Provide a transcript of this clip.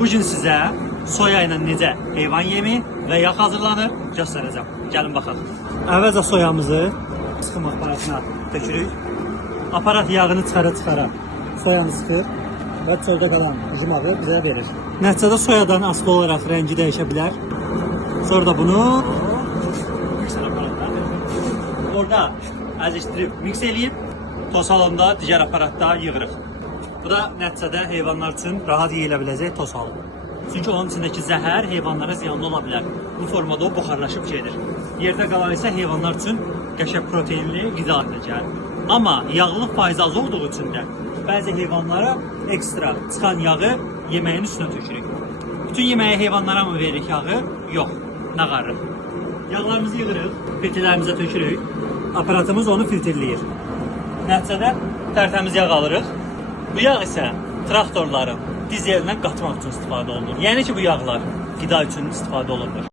Bu gün sizə soya ilə necə heyvan yemi və yağ hazırlanır göstərəcəm. Gəlin baxaq. Əvvəlcə soyamızı sıxım aparatına tökürük. Aparat yağını çıxara soyanı sıxır və çöldə qalan yumağı bizə verir. Nəticədə soyadan asılı olaraq rəngi dəyişə bilər. Sonra da bunu mikser aparatına orada əzişdirib, miks eləyib toz halında digər aparatda yığırıq. Bu da nəticədə heyvanlar üçün rahat yeyilə biləcək toz halı. Çünki onun içindəki zəhər heyvanlara ziyanlı ola bilər. Bu formada o buxarlaşıb gedir. Yerdə qalan isə heyvanlar üçün qəşəng proteinli qida haline gəlir. Amma yağlılıq faizi az olduğu üçün də bəzi heyvanlara ekstra çıxan yağı yeməyin üstünə tökürük. Bütün yeməyi heyvanlara mı veririk yağı? Yox, nağarırıq. Yağlarımızı yığırıq, filtrlərimizə tökürük. Aparatımız onu filtrləyir. Nəticədə tərtəmiz yağ alırıq. Bu yağ isə traktorların dizelinə qatmaq üçün istifadə olunur. Yəni ki, bu yağlar qida üçün istifadə olunur.